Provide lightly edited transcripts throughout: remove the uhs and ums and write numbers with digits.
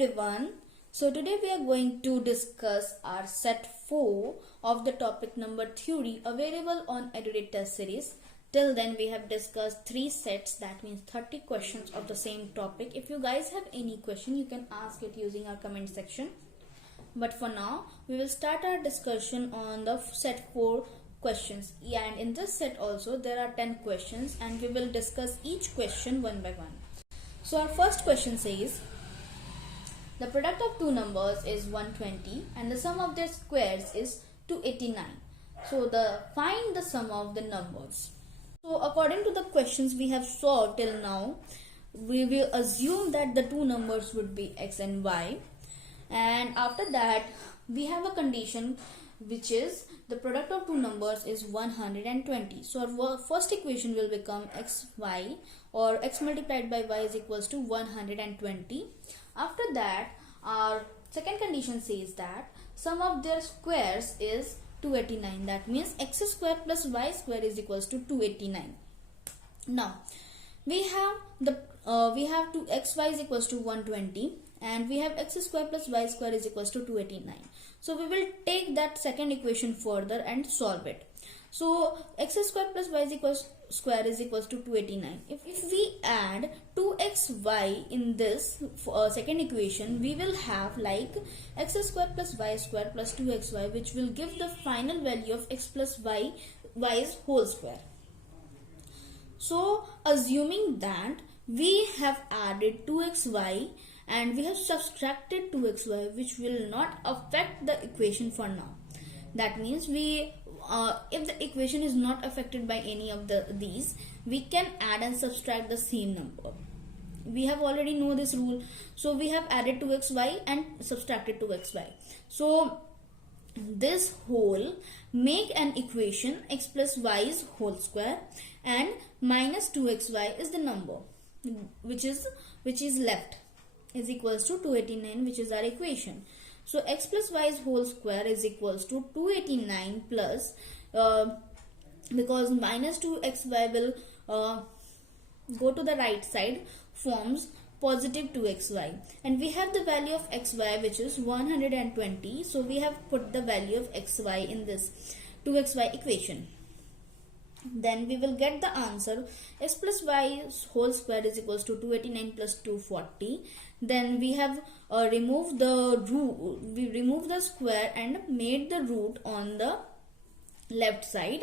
everyone. So today we are going to discuss our set 4 of the topic number theory available on EduRead Test Series. Till then we have discussed 3 sets, that means 30 questions of the same topic. If you guys have any question, you can ask it using our comment section. But for now, we will start our discussion on the set 4 questions. And in this set also there are 10 questions and we will discuss each question one by one. So our first question says, the product of two numbers is 120 and the sum of their squares is 289. So find the sum of the numbers. So according to the questions we have solved till now, we will assume that the two numbers would be x and y. And after that we have a condition which is the product of two numbers is 120. So our first equation will become xy, or x multiplied by y is equals to 120. After that, our second condition says that sum of their squares is 289. That means x square plus y square is equals to 289. Now we have to xy is equals to 120 and we have x square plus y square is equals to 289. So we will take that second equation further and solve it. So x square plus y square is equals to 289. If we add 2xy in this second equation, we will have like x square plus y square plus 2xy, which will give the final value of x plus y's whole square. So assuming that we have added 2xy and we have subtracted 2xy, which will not affect the equation for now. That means if the equation is not affected by any of these, we can add and subtract the same number. We have already know this rule. So we have added 2xy and subtracted 2xy. So this whole make an equation x plus y is whole square and minus 2xy is the number which is left, is equals to 289, which is our equation. So x plus y is whole square is equals to 289 plus because minus 2xy will go to the right side, forms positive 2xy, and we have the value of xy which is 120. So we have put the value of xy in this 2xy equation. Then we will get the answer x plus y whole square is equals to 289 plus 240. Then we have removed the root, we removed the square and made the root on the left side,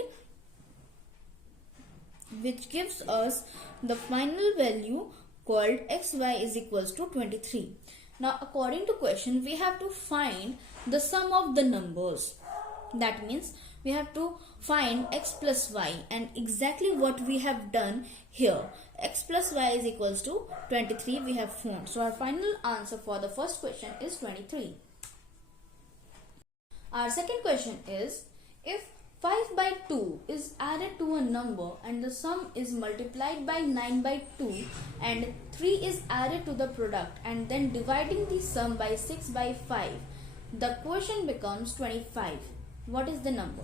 which gives us the final value called xy is equals to 23. Now according to question, we have to find the sum of the numbers. That means we have to find x plus y, and exactly what we have done here. X plus y is equals to 23 we have found. So our final answer for the first question is 23. Our second question is, if 5 by 2 is added to a number and the sum is multiplied by 9 by 2 and 3 is added to the product and then dividing the sum by 6 by 5, the quotient becomes 25. What is the number?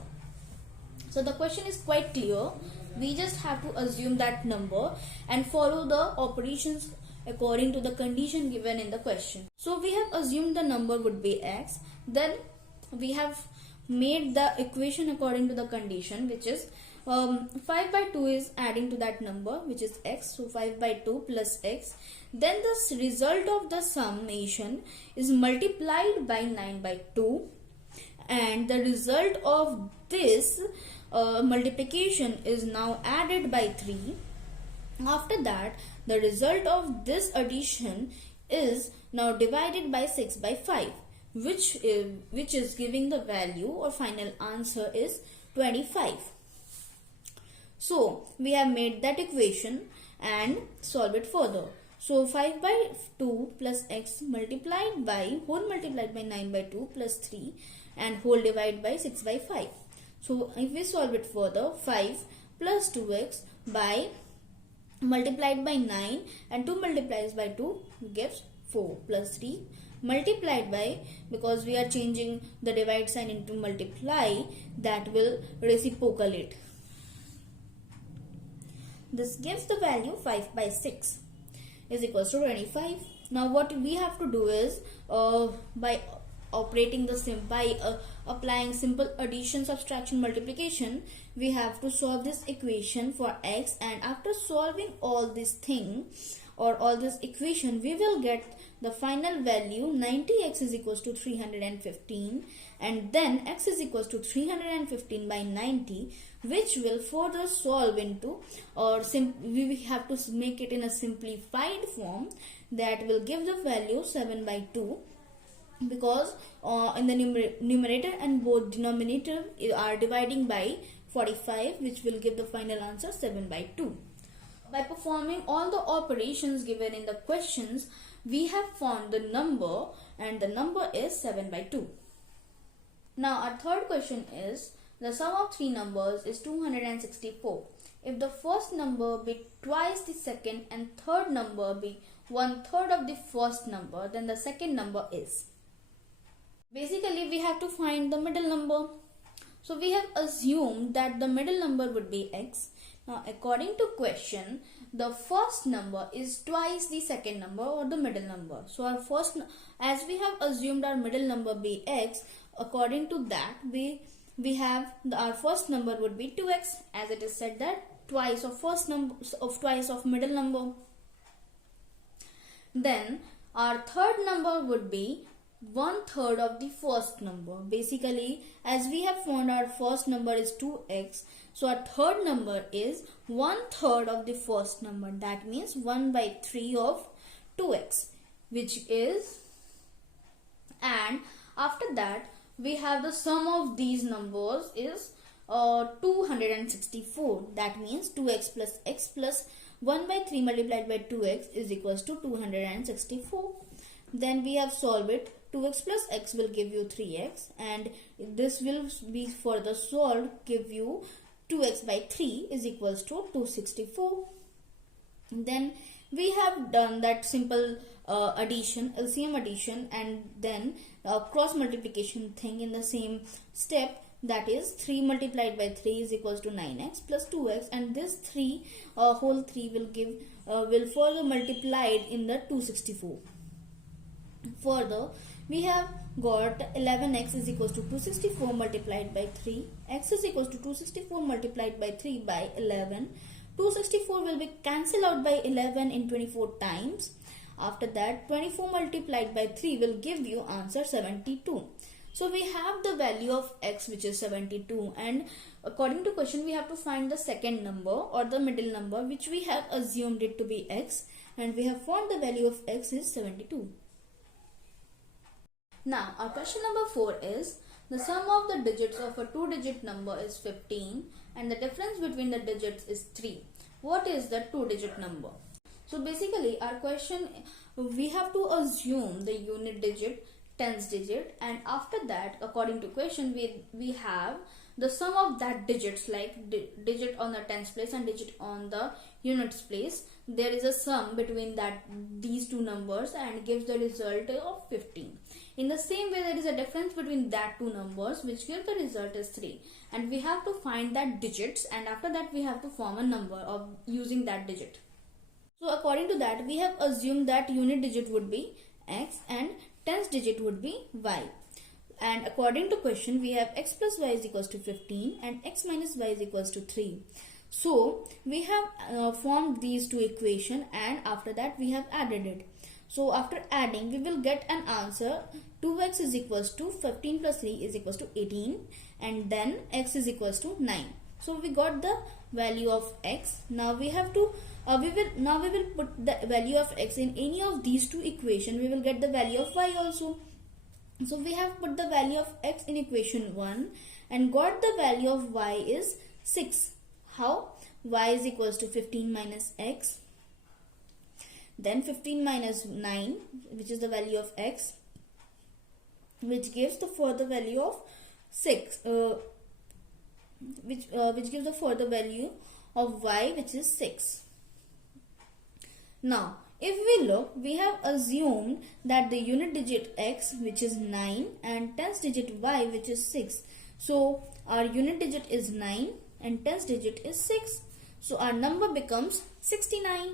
So the question is quite clear. We just have to assume that number and follow the operations according to the condition given in the question. So we have assumed the number would be x. Then we have made the equation according to the condition, which is 5 by 2 is adding to that number, which is x. So 5 by 2 plus x. Then the result of the summation is multiplied by 9 by 2. And the result of this multiplication is now added by 3. After that, the result of this addition is now divided by 6 by 5, which is giving the value or final answer is 25. So we have made that equation and solve it further. So 5 by 2 plus x multiplied by 9 by 2 plus 3 and whole divided by 6 by 5. So if we solve it further, 5 plus 2x by multiplied by 9 and 2 multiplies by 2 gives 4 plus 3 multiplied by, because we are changing the divide sign into multiply, that will reciprocate. This gives the value 5 by 6 is equals to 25. Now what we have to do is by applying simple addition, subtraction, multiplication, we have to solve this equation for x, and after solving all this thing or all this equation, we will get the final value 90x is equals to 315, and then x is equals to 315 by 90, which will further solve into, or we have to make it in a simplified form that will give the value 7 by 2, because in the numerator and both denominator are dividing by 45, which will give the final answer 7 by 2. By performing all the operations given in the questions, we have found the number, and the number is 7 by 2. Now our third question is, the sum of three numbers is 264. If the first number be twice the second and third number be 1/3 of the first number, then the second number is. Basically, we have to find the middle number. So we have assumed that the middle number would be x. Now according to question, the first number is twice the second number or the middle number. So our first, as we have assumed our middle number be x, according to that we have our first number would be 2x, as it is said that twice of first number of twice of middle number. Then our third number would be 1/3 of the first number. Basically, as we have found our first number is 2x, so our third number is 1/3 of the first number. That means 1/3 of 2x, which is, and after that we have the sum of these numbers is 264. That means 2x plus x plus 1/3 multiplied by 2x is equals to 264. Then we have solved it. 2x plus x will give you 3x, and this will be further solved, give you 2x by 3 is equals to 264. Then we have done that simple addition, LCM addition, and then cross multiplication thing in the same step. That is 3 multiplied by 3 is equals to 9x plus 2x, and this 3 whole 3 will give will further multiplied in the 264. Further, we have got 11x is equals to 264 multiplied by 3. X is equals to 264 multiplied by 3 by 11. 264 will be cancelled out by 11 in 24 times. After that, 24 multiplied by 3 will give you answer 72. So we have the value of x, which is 72, and according to question we have to find the second number or the middle number, which we have assumed it to be x, and we have found the value of x is 72. Now our question number 4 is, the sum of the digits of a two-digit number is 15 and the difference between the digits is 3. What is the two-digit number? So basically our question, we have to assume the unit digit, tens digit, and after that according to question we have the sum of that digits, like digit on the tens place and digit on the units place. There is a sum between these two numbers and gives the result of 15. In the same way, there is a difference between that two numbers which gives the result as 3, and we have to find that digits, and after that we have to form a number of using that digit. So according to that, we have assumed that unit digit would be x and tens digit would be y. And according to question, we have x plus y is equals to 15 and x minus y is equals to 3. So we have formed these two equations, and after that we have added it. So after adding, we will get an answer. 2x is equals to 15 plus 3 is equals to 18, and then x is equals to 9. So we got the value of x. Now we have to we will put the value of x in any of these two equations. We will get the value of y also. So we have put the value of x in equation 1 and got the value of y is 6. How? Y is equals to 15 minus x. Then 15 minus 9, which is the value of x, which gives the further value of 6, which gives the further value of y, which is 6. Now, if we look, we have assumed that the unit digit x, which is 9, and tens digit y, which is 6. So our unit digit is 9 and tens digit is 6. So our number becomes 69.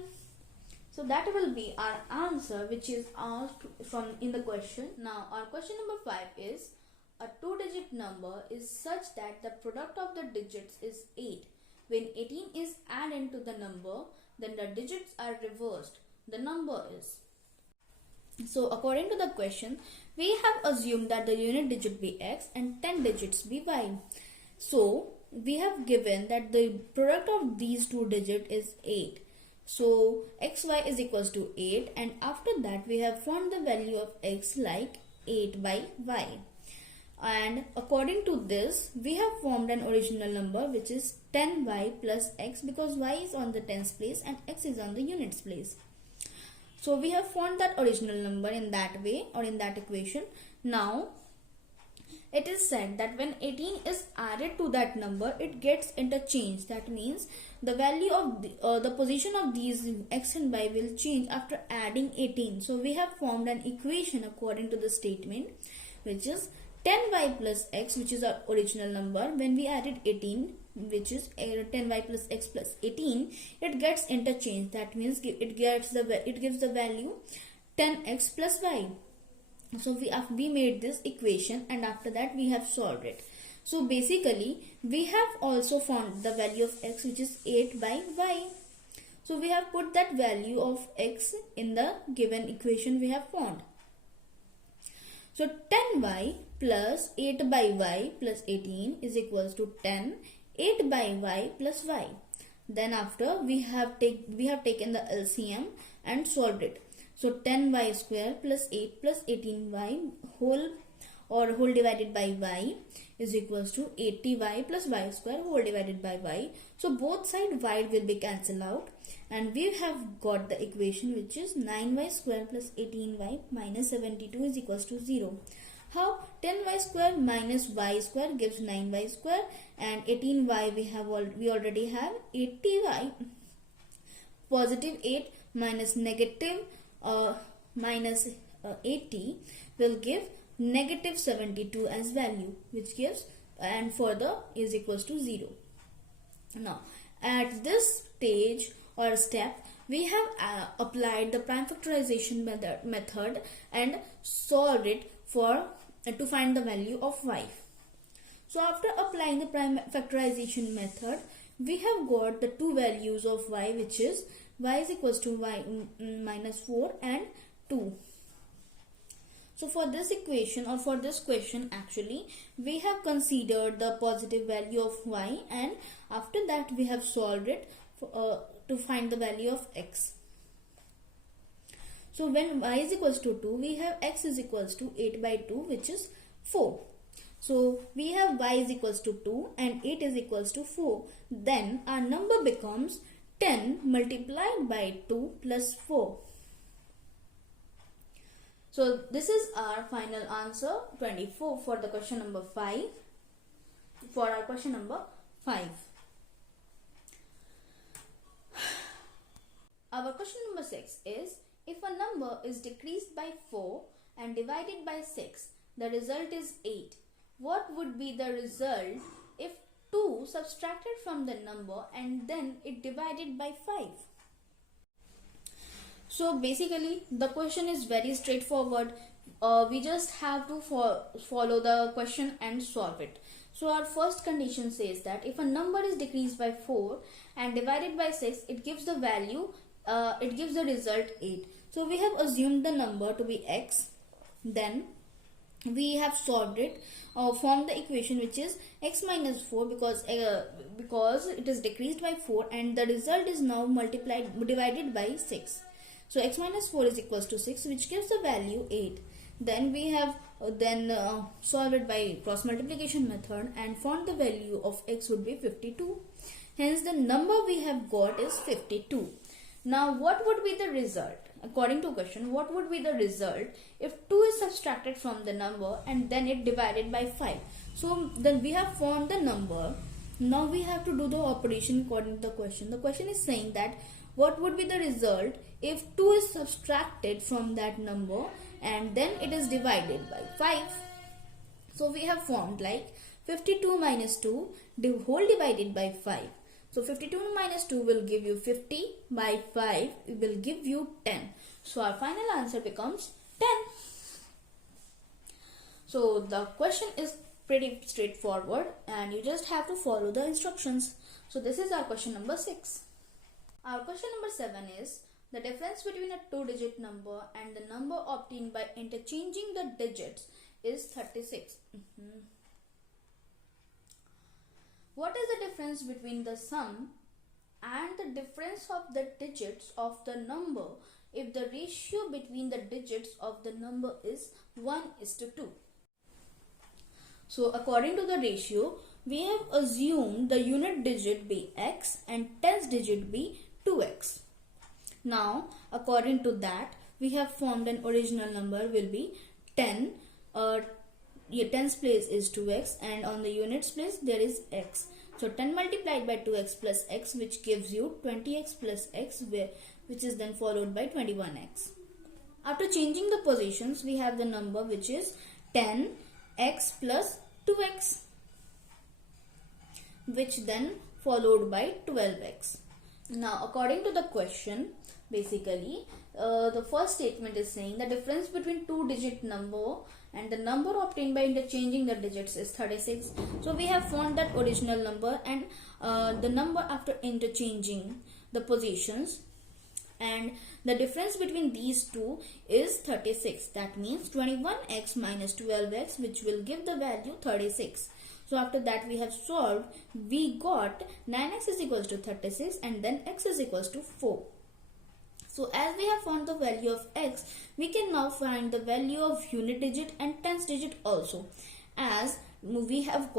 So that will be our answer which is asked from in the question. Now our question number 5 is, a 2-digit number is such that the product of the digits is 8. When 18 is added to the number, then the digits are reversed. The number is. So according to the question, we have assumed that the unit digit be x and 10 digits be y. So we have given that the product of these two digits is 8. So xy is equals to 8, and after that we have found the value of x like 8 by y. And according to this, we have formed an original number which is 10y plus x, because y is on the tens place and x is on the units place. So we have found that original number in that way, or in that equation. Now it is said that when 18 is added to that number, it gets interchanged. That means the value of the position of these x and y will change after adding 18. So we have formed an equation according to the statement, which is 10y plus x, which is our original number. When we added 18, which is 10y plus x plus 18, it gets interchanged. That means it gives the value 10x plus y. So we made this equation, and after that we have solved it. So basically we have also found the value of x, which is 8 by y. So we have put that value of x in the given equation we have found. So 10y plus 8 by y plus 18 is equals to 10 8 by y plus y. Then after we have taken the LCM and solved it. So 10y square plus 8 plus 18y whole divided by y is equals to 80y plus y square whole divided by y. So both sides y will be cancelled out, and we have got the equation which is 9y square plus 18y minus 72 is equals to 0. How? 10y square minus y square gives 9y square, and 18y we already have 80y. Positive 8 minus negative minus 80 will give negative 72 as value, which gives, and further is equals to 0. Now at this stage or step, we have applied the prime factorization method and solved it to find the value of y. So after applying the prime factorization method, we have got the two values of y, which is y is equals to y minus 4 and 2. So for this equation, or for this question actually, we have considered the positive value of y, and after that we have solved it to find the value of x. So when y is equals to 2, we have x is equals to 8 by 2, which is 4. So we have y is equals to 2 and 8 is equals to 4. Then our number becomes 10 multiplied by 2 plus 4. So this is our final answer, 24, for the question number 5. For our question number 5. Our question number 6 is, if a number is decreased by 4 and divided by 6, the result is 8. What would be the result if 2 subtracted from the number and then it divided by 5? So basically the question is very straightforward. We just have to follow the question and solve it. So our first condition says that if a number is decreased by 4 and divided by 6, it gives the value, it gives the result 8. So we have assumed the number to be x. Then we have solved it, formed the equation which is x minus 4, because it is decreased by 4 and the result is now divided by 6. So x minus 4 is equals to 6, which gives the value 8. Then we have solved it by cross multiplication method and found the value of x would be 52. Hence the number we have got is 52. Now what would be the result? According to question, what would be the result if 2 is subtracted from the number and then it divided by 5? So then we have found the number. Now we have to do the operation according to the question. The question is saying that what would be the result if 2 is subtracted from that number and then it is divided by 5. So we have formed like 52 minus 2 whole divided by 5. So 52 minus 2 will give you 50, by 5 it will give you 10. So our final answer becomes 10. So the question is pretty straightforward and you just have to follow the instructions. So this is our question number 6. Our question number 7 is the difference between a 2-digit number and the number obtained by interchanging the digits is 36. What is the difference between the sum and the difference of the digits of the number if the ratio between the digits of the number is 1:2? So according to the ratio, we have assumed the unit digit be x and tens digit be 2x. Now according to that, we have formed an original number will be 10. Tens place is 2x and on the units place there is x. So 10 multiplied by 2x plus x, which gives you 20x plus x, which is then followed by 21x. After changing the positions, we have the number which is 10x plus 2x, which then followed by 12x. Now according to the question, basically the first statement is saying the difference between 2-digit number and the number obtained by interchanging the digits is 36. So we have found that original number and the number after interchanging the positions, and the difference between these two is 36. That means 21x minus 12x, which will give the value 36. So after that we have solved, we got 9x is equals to 36 and then x is equals to 4. So as we have found the value of x, we can now find the value of unit digit and tens digit also. As we have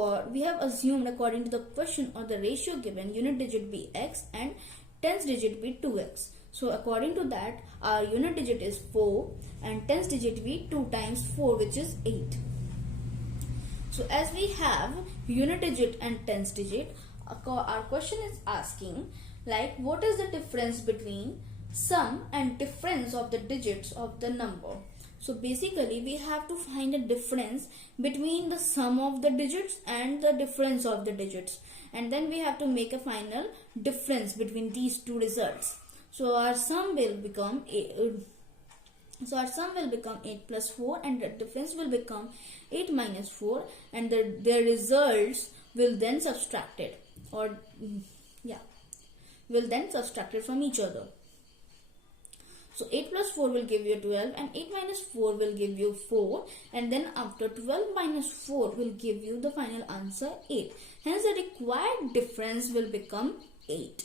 assumed according to the question or the ratio given, unit digit be x and tens digit be 2x. So according to that, our unit digit is 4 and tens digit be 2 times 4, which is 8. So as we have unit digit and tens digit, our question is asking like what is the difference between sum and difference of the digits of the number. So basically we have to find a difference between the sum of the digits and the difference of the digits, and then we have to make a final difference between these two results. So our sum will become 8 plus 4 and the difference will become 8 minus 4, and their results will then subtracted from each other. So 8 plus 4 will give you 12 and 8 minus 4 will give you 4, and then after 12 minus 4 will give you the final answer 8. Hence the required difference will become 8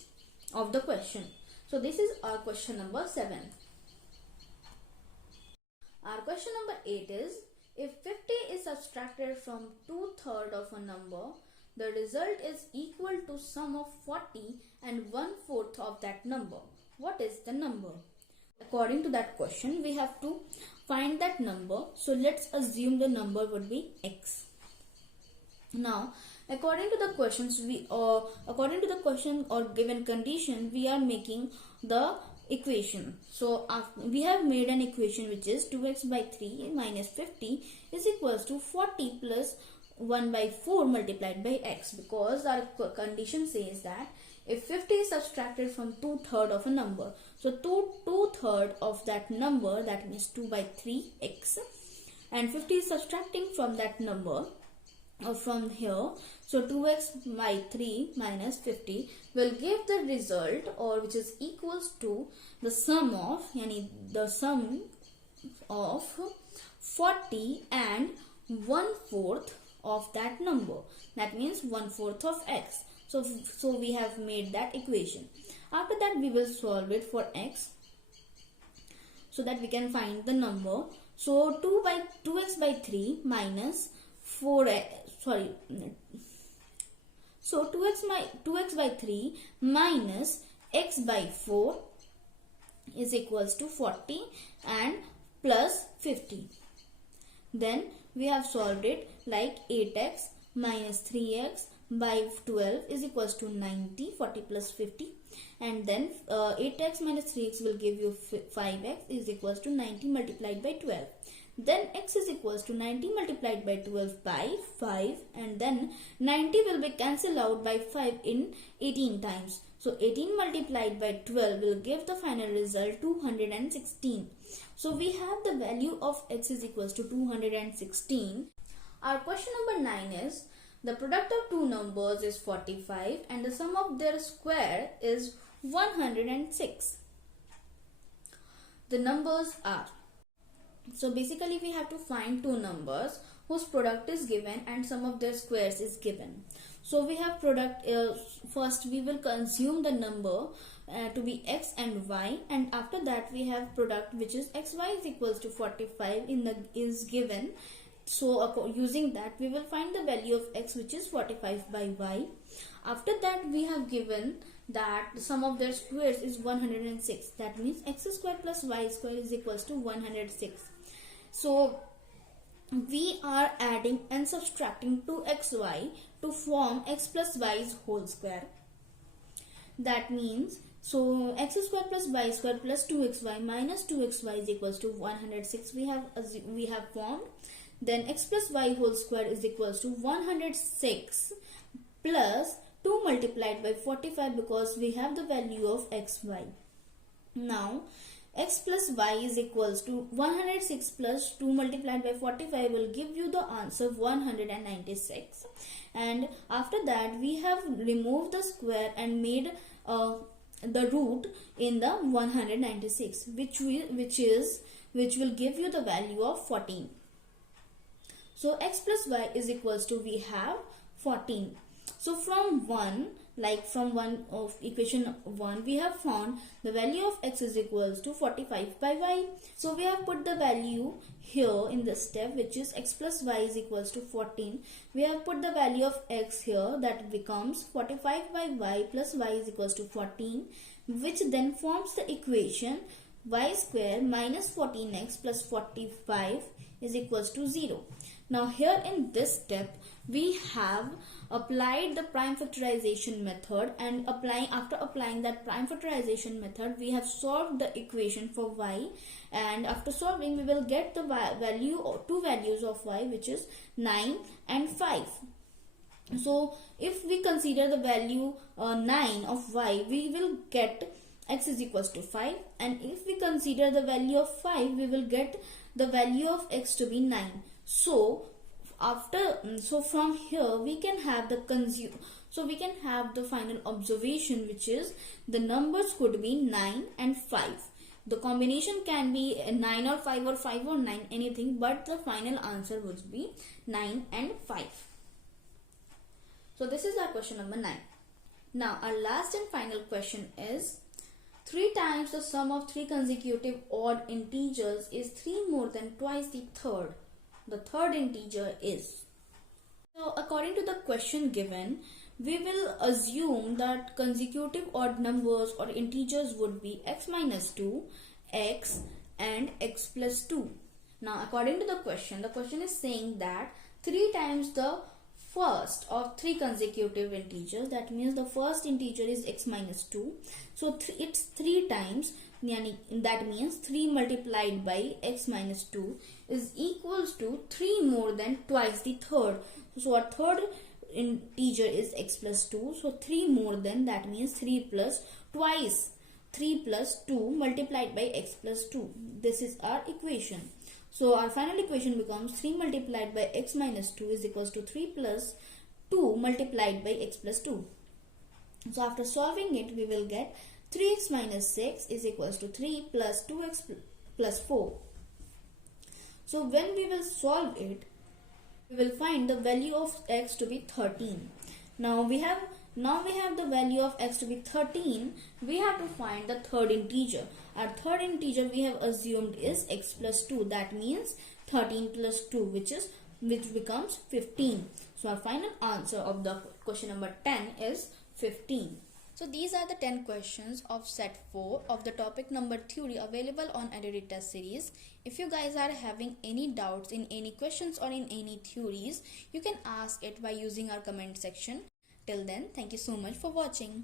of the question. So this is our question number 7. Our question number 8 is, if 50 is subtracted from 2/3 of a number, the result is equal to sum of 40 and 1/4 of that number. What is the number? According to that question, we have to find that number. So let's assume the number would be x. Now, according to the question or given condition, we are making the equation. So we have made an equation which is 2x by 3 minus 50 is equals to 40 plus 1 by 4 multiplied by x, because our condition says that if 50 is subtracted from 2/3 of a number, so 2/3 of that number, that means 2 by 3x, and 50 is subtracting from that number or from here, so 2x by 3 minus 50 will give the result, or which is equals to the sum of 40 and 1/4 of that number, that means 1/4 of x. So we have made that equation. After that we will solve it for x so that we can find the number. So 2x by 3 minus 2x by 3 minus x by 4 is equals to 40 and plus 50. Then we have solved it like 8x minus 3x by 12 is equals to 90, 40 plus 50, and then 8x minus 3x will give you 5x is equals to 90 multiplied by 12. Then x is equals to 90 multiplied by 12 by 5, and then 90 will be cancelled out by 5 in 18 times. So 18 multiplied by 12 will give the final result 216. So we have the value of x is equals to 216. Our question number 9 is, the product of two numbers is 45 and the sum of their square is 106. The numbers are, so basically we have to find two numbers whose product is given and sum of their squares is given. So we have product, first we will consume the number to be x and y, and after that we have product which is xy is equals to 45 is given. So using that we will find the value of x, which is 45 by y. After that we have given that the sum of their squares is 106. That means x square plus y square is equals to 106. So we are adding and subtracting 2xy to form x plus y's whole square. That means, so x square plus y square plus 2xy minus 2xy is equals to 106 we have formed. Then x plus y whole square is equals to 106 plus 2 multiplied by 45, because we have the value of xy. Now x plus y is equals to 106 plus 2 multiplied by 45 will give you the answer 196. And after that we have removed the square and made the root in the 196, which will give you the value of 14. So x plus y is equals to, we have 14. So from 1 of equation 1 we have found the value of x is equals to 45 by y. So we have put the value here in this step, which is x plus y is equals to 14. We have put the value of x here, that becomes 45 by y plus y is equals to 14, which then forms the equation y square minus 14x plus 45 is equals to 0. Now here in this step we have applied the prime factorization method, and after applying that prime factorization method we have solved the equation for y, and after solving we will get the value or two values of y, which is 9 and 5. So if we consider the value 9 of y, we will get x is equals to 5, and if we consider the value of 5 we will get the value of x to be 9. So from here we can have the final observation, which is the numbers could be 9 and 5. The combination can be 9 or 5 or 5 or 9, anything, but the final answer would be 9 and 5. So this is our question number 9. Now our last and final question is, 3 times the sum of 3 consecutive odd integers is 3 more than twice the third. The third integer is. So according to the question given, we will assume that consecutive odd numbers or integers would be x minus 2, x and x plus 2. Now according to the question is saying that 3 times the first of 3 consecutive integers, that means the first integer is x minus 2. So it's 3 times, that means 3 multiplied by x minus 2 is equals to 3 more than twice the third. So our third integer is x plus 2. So 3 more than, that means 3 plus twice 3 plus 2 multiplied by x plus 2. This is our equation. So our final equation becomes 3 multiplied by x minus 2 is equals to 3 plus 2 multiplied by x plus 2. So after solving it, we will get 3x minus 6 is equals to 3 plus 2x plus 4. So when we will solve it, we will find the value of x to be 13. Now we have the value of x to be 13. We have to find the third integer. Our third integer we have assumed is x plus 2. That means 13 plus 2, which becomes 15. So our final answer of the question number 10 is 15. So these are the 10 questions of set 4 of the topic number theory available on EduRead Test Series. If you guys are having any doubts in any questions or in any theories, you can ask it by using our comment section. Till then, thank you so much for watching.